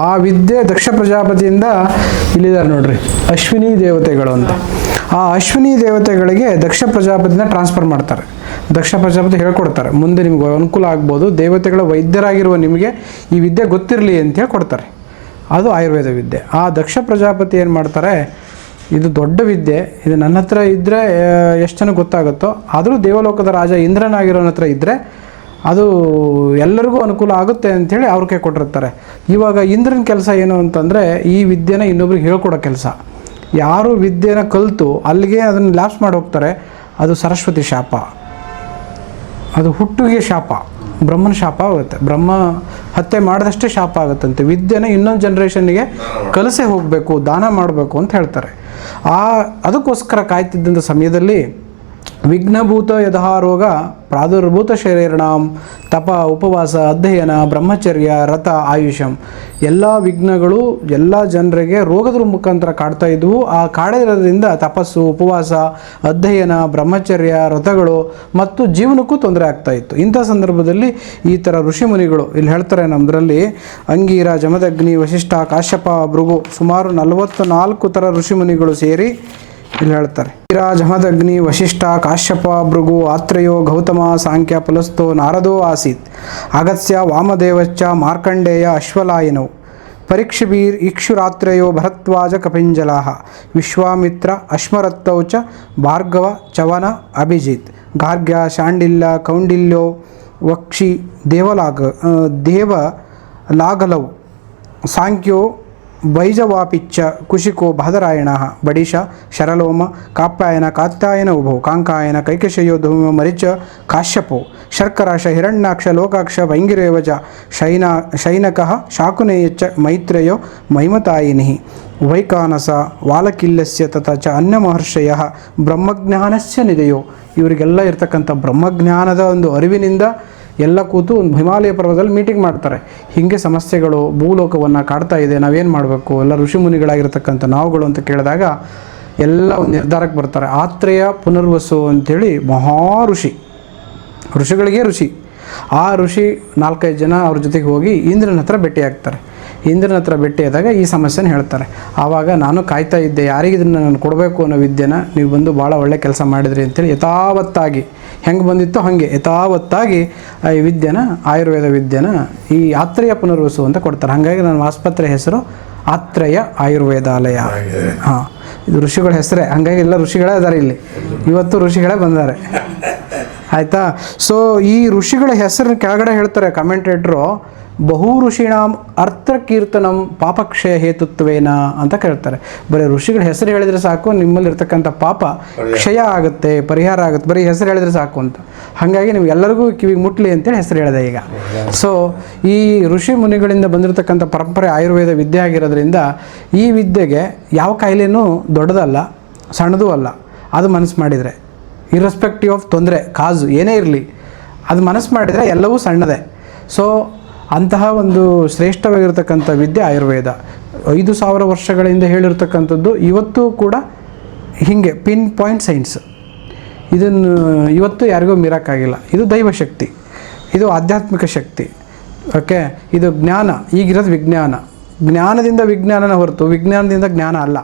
ಆ ವಿದ್ಯೆ ದಕ್ಷ ಪ್ರಜಾಪತಿಯಿಂದ ಇಲ್ಲಿದ್ದಾರೆ ನೋಡ್ರಿ, ಅಶ್ವಿನಿ ದೇವತೆಗಳು ಅಂತ. ಆ ಅಶ್ವಿನಿ ದೇವತೆಗಳಿಗೆ ದಕ್ಷ ಪ್ರಜಾಪತಿನ ಟ್ರಾನ್ಸ್ಫರ್ ಮಾಡ್ತಾರೆ. ದಕ್ಷ ಪ್ರಜಾಪತಿ ಹೇಳ್ಕೊಡ್ತಾರೆ, ಮುಂದೆ ನಿಮ್ಗೆ ಅನುಕೂಲ ಆಗ್ಬೋದು, ದೇವತೆಗಳ ವೈದ್ಯರಾಗಿರುವ ನಿಮಗೆ ಈ ವಿದ್ಯೆ ಗೊತ್ತಿರಲಿ ಅಂತ ಹೇಳಿ ಕೊಡ್ತಾರೆ. ಅದು ಆಯುರ್ವೇದ ವಿದ್ಯೆ. ಆ ದಕ್ಷ ಪ್ರಜಾಪತಿ ಏನು ಮಾಡ್ತಾರೆ, ಇದು ದೊಡ್ಡ ವಿದ್ಯೆ, ಇದು ನನ್ನ ಹತ್ರ ಇದ್ದರೆ ಎಷ್ಟು ಜನಕ್ಕೆ ಗೊತ್ತಾಗುತ್ತೋ, ಆದರೂ ದೇವಲೋಕದ ರಾಜ ಇಂದ್ರನಾಗಿರೋನ ಹತ್ರ ಇದ್ದರೆ ಅದು ಎಲ್ಲರಿಗೂ ಅನುಕೂಲ ಆಗುತ್ತೆ ಅಂಥೇಳಿ ಅವ್ರ ಕೈ ಕೊಟ್ಟಿರ್ತಾರೆ. ಇವಾಗ ಇಂದ್ರನ ಕೆಲಸ ಏನು ಅಂತಂದರೆ ಈ ವಿದ್ಯೆನ ಇನ್ನೊಬ್ರಿಗೆ ಹೇಳ್ಕೊಡೋ ಕೆಲಸ. ಯಾರು ವಿದ್ಯೆನ ಕಲಿತು ಅಲ್ಲಿಗೆ ಅದನ್ನು ಲ್ಯಾಪ್ಸ್ ಮಾಡಿ ಹೋಗ್ತಾರೆ, ಅದು ಸರಸ್ವತಿ ಶಾಪ, ಅದು ಹುಟ್ಟಿಗೆ ಶಾಪ, ಬ್ರಹ್ಮನ ಶಾಪ ಆಗುತ್ತೆ. ಬ್ರಹ್ಮ ಹತ್ಯೆ ಮಾಡಿದಷ್ಟೇ ಶಾಪ ಆಗುತ್ತಂತೆ. ವಿದ್ಯೆನ ಇನ್ನೊಂದು ಜನ್ರೇಷನ್ಗೆ ಕಲಿಸೇ ಹೋಗಬೇಕು, ದಾನ ಮಾಡಬೇಕು ಅಂತ ಹೇಳ್ತಾರೆ. ಅದಕ್ಕೋಸ್ಕರ ಕಾಯ್ತಿದ್ದಂಥ ಸಮಯದಲ್ಲಿ ವಿಘ್ನಭೂತ ಯದಹಾರೋಗ ಪ್ರಾದುರ್ಭೂತ ಶರೀರಣಾಂ ತಪ ಉಪವಾಸ ಅಧ್ಯಯನ ಬ್ರಹ್ಮಚರ್ಯ ರಥ ಆಯುಷಂ, ಎಲ್ಲ ವಿಘ್ನಗಳು ಎಲ್ಲ ಜನರಿಗೆ ರೋಗದ ಮುಖಾಂತರ ಕಾಡ್ತಾ ಇದ್ವು. ಆ ಕಾಡಿರೋದ್ರಿಂದ ತಪಸ್ಸು ಉಪವಾಸ ಅಧ್ಯಯನ ಬ್ರಹ್ಮಚರ್ಯ ರಥಗಳು ಮತ್ತು ಜೀವನಕ್ಕೂ ತೊಂದರೆ ಆಗ್ತಾ ಇತ್ತು. ಇಂಥ ಸಂದರ್ಭದಲ್ಲಿ ಈ ಥರ ಋಷಿಮುನಿಗಳು ಇಲ್ಲಿ ಹೇಳ್ತಾರೆ, ನಮ್ಮದರಲ್ಲಿ ಅಂಗೀರ ಜಮದಗ್ನಿ ವಶಿಷ್ಠ ಕಾಶ್ಯಪ ಭೃಗು ಸುಮಾರು 44 ಥರ ಋಷಿಮುನಿಗಳು ಸೇರಿ ಇಲ್ಲಿ ಹೇಳ್ತಾರೆ. ಜಮದಗ್ನಿ ವಶಿಷ್ಠ ಕಾಶ್ಯಪ ಭೃಗು ಆತ್ರೇಯೋ ಗೌತಮ ಸಾಂಖ್ಯ ಪುಲಸ್ತೋ ನಾರದೋ ಆಸೀತ್ ಅಗತ್ಯ ವಾಮದೇವಶ್ಚ ಮಾರ್ಕಂಡೇಯ ಅಶ್ವಲಾಯನೌ ಪರೀಕ್ಷಿಬೀರ್ ಇಕ್ಷುರಾತ್ರೇಯೋ ಭರದ್ವಾಜ ಕಪಿಂಜಲಾಹ ವಿಶ್ವಾಮಿತ್ರ ಅಶ್ಮರತ್ತೌ ಚ ಭಾರ್ಗವ ಚವನ ಅಭಿಜಿತ್ ಗಾರ್ಗ್ಯ ಶಾಂಡಿಲ್ಯ ಕೌಂಡಿಲ್ಯೋ ವಕ್ಷಿ ದೇವಲಾಗಲೌ ಸಾಂಖ್ಯೋ ಬೈಜವಾಪಿಚ್ಚ ಕುಶಿಕೋ ಬಾದರಾಯಣ ಬಡಿಶ ಶರಲೋಮ ಕಾಪ್ಯಾಯನ ಕಾತ್ಯಾಯನ ಉಭೋ ಕಾಂಕಾಯನ ಕೈಕಶಯೋ ಧೂಮ ಮರಿಚ ಕಾಶ್ಯಪೋ ಶರ್ಕರಾಶ ಹಿರಣ್ಯಾಕ್ಷ ಲೋಕಾಕ್ಷ ಭೈಂಗಿರೇವಜ ಶೈನಕಃ ಶಾಕುನೇಯಚ್ಚ ಮೈತ್ರೇಯೋ ಮೈಮತಾಯಿನಿ ವೈಕಾನಸ ವಾಲಕಿಲ್ಯಸ್ಯ ತಥಾ ಚ ಅನ್ಯಮಹರ್ಷಯ ಬ್ರಹ್ಮಜ್ಞಾನಸ್ಯ ನಿಧೆಯೋ. ಇವರಿಗೆಲ್ಲ ಇರ್ತಕ್ಕಂಥ ಬ್ರಹ್ಮಜ್ಞಾನದ ಒಂದು ಅರಿವಿನಿಂದ ಎಲ್ಲ ಕೂತು ಒಂದು ಹಿಮಾಲಯ ಪರ್ವತದಲ್ಲಿ ಮೀಟಿಂಗ್ ಮಾಡ್ತಾರೆ. ಹೀಗೆ ಸಮಸ್ಯೆಗಳು ಭೂಲೋಕವನ್ನು ಕಾಡ್ತಾ ಇದೆ, ನಾವೇನು ಮಾಡಬೇಕು, ಎಲ್ಲ ಋಷಿಮುನಿಗಳಾಗಿರ್ತಕ್ಕಂಥ ನಾವುಗಳು ಅಂತ ಕೇಳಿದಾಗ ಎಲ್ಲ ಒಂದು ನಿರ್ಧಾರಕ್ಕೆ ಬರ್ತಾರೆ. ಆತ್ರೇಯ ಪುನರ್ವಸು ಅಂಥೇಳಿ ಮಹಾ ಋಷಿಗಳಿಗೆ ಋಷಿ. ಆ ಋಷಿ 4-5 ಜನ ಅವ್ರ ಜೊತೆಗೆ ಹೋಗಿ ಇಂದ್ರನ ಹತ್ರ ಭೇಟಿ ಆಗ್ತಾರೆ. ಇಂದ್ರನ ಹತ್ರ ಭೇಟಿಯಾದಾಗ ಈ ಸಮಸ್ಯೆನ ಹೇಳ್ತಾರೆ. ಆವಾಗ ನಾನು ಕಾಯ್ತಾ ಇದ್ದೆ, ಯಾರಿಗೆ ಇದನ್ನು ನಾನು ಕೊಡಬೇಕು ಅನ್ನೋ ವಿದ್ಯೆನ ನೀವು ಬಂದು ಭಾಳ ಒಳ್ಳೆ ಕೆಲಸ ಮಾಡಿದ್ರಿ ಅಂತೇಳಿ ಯಥಾವತ್ತಾಗಿ ಹೆಂಗೆ ಬಂದಿತ್ತೋ ಹಾಗೆ ಯಥಾವತ್ತಾಗಿ ಈ ವಿದ್ಯೆನ ಆಯುರ್ವೇದ ವಿದ್ಯೆನ ಈ ಆತ್ರೇಯ ಪುನರ್ವಸು ಅಂತ ಕೊಡ್ತಾರೆ. ಹಾಗಾಗಿ ನನ್ನ ಆಸ್ಪತ್ರೆ ಹೆಸರು ಆತ್ರೇಯ ಆಯುರ್ವೇದಾಲಯ. ಹಾಂ, ಇದು ಋಷಿಗಳ ಹೆಸರೇ, ಹಾಗಾಗಿ ಎಲ್ಲ ಋಷಿಗಳೇ ಇದ್ದಾರೆ ಇಲ್ಲಿ, ಇವತ್ತು ಋಷಿಗಳೇ ಬಂದಾರೆ. ಆಯಿತಾ? ಸೊ ಈ ಋಷಿಗಳ ಹೆಸರು ಕೆಳಗಡೆ ಹೇಳ್ತಾರೆ ಕಮೆಂಟೇಟ್ರು, ಬಹು ಋಷಿಣಾಂ ಅರ್ಥಕೀರ್ತನಂ ಪಾಪಕ್ಷಯ ಹೇತುತ್ವೇನ ಅಂತ ಕೇಳ್ತಾರೆ. ಬರೀ ಋಷಿಗಳ ಹೆಸರು ಹೇಳಿದರೆ ಸಾಕು, ನಿಮ್ಮಲ್ಲಿರ್ತಕ್ಕಂಥ ಪಾಪ ಕ್ಷಯ ಆಗುತ್ತೆ, ಪರಿಹಾರ ಆಗುತ್ತೆ, ಬರೀ ಹೆಸರು ಹೇಳಿದರೆ ಸಾಕು ಅಂತ. ಹಾಗಾಗಿ ನೀವು ಎಲ್ಲರಿಗೂ ಕಿವಿಗೆ ಮುಟ್ಲಿ ಅಂತೇಳಿ ಹೆಸರು ಹೇಳಿದೆ ಈಗ. ಸೊ ಈ ಋಷಿ ಮುನಿಗಳಿಂದ ಬಂದಿರತಕ್ಕಂಥ ಪರಂಪರೆ ಆಯುರ್ವೇದ ವಿದ್ಯೆ ಆಗಿರೋದ್ರಿಂದ ಈ ವಿದ್ಯೆಗೆ ಯಾವ ಕಾಯಿಲೆನೂ ದೊಡ್ಡದಲ್ಲ ಸಣ್ಣದೂ ಅಲ್ಲ. ಅದು ಮನಸ್ಸು ಮಾಡಿದರೆ ಇರ್ರೆಸ್ಪೆಕ್ಟಿವ್ ಆಫ್ ತೊಂದರೆ ಕಾಜು ಏನೇ ಇರಲಿ, ಅದು ಮನಸ್ಸು ಮಾಡಿದರೆ ಎಲ್ಲವೂ ಸಣ್ಣದೇ. ಸೊ ಅಂತಹ ಒಂದು ಶ್ರೇಷ್ಠವಾಗಿರ್ತಕ್ಕಂಥ ವಿದ್ಯೆ ಆಯುರ್ವೇದ. 5000 ವರ್ಷಗಳಿಂದ ಹೇಳಿರ್ತಕ್ಕಂಥದ್ದು ಇವತ್ತು ಕೂಡ ಹೀಗೆ ಪಿನ್ ಪಾಯಿಂಟ್ ಸೈನ್ಸ್. ಇದನ್ನು ಇವತ್ತು ಯಾರಿಗೂ ಮೀರೋಕ್ಕಾಗಿಲ್ಲ. ಇದು ದೈವಶಕ್ತಿ, ಇದು ಆಧ್ಯಾತ್ಮಿಕ ಶಕ್ತಿ. ಓಕೆ, ಇದು ಜ್ಞಾನ. ಈಗಿರೋದು ವಿಜ್ಞಾನ. ಜ್ಞಾನದಿಂದ ವಿಜ್ಞಾನನ ಹೊರತು ವಿಜ್ಞಾನದಿಂದ ಜ್ಞಾನ ಅಲ್ಲ.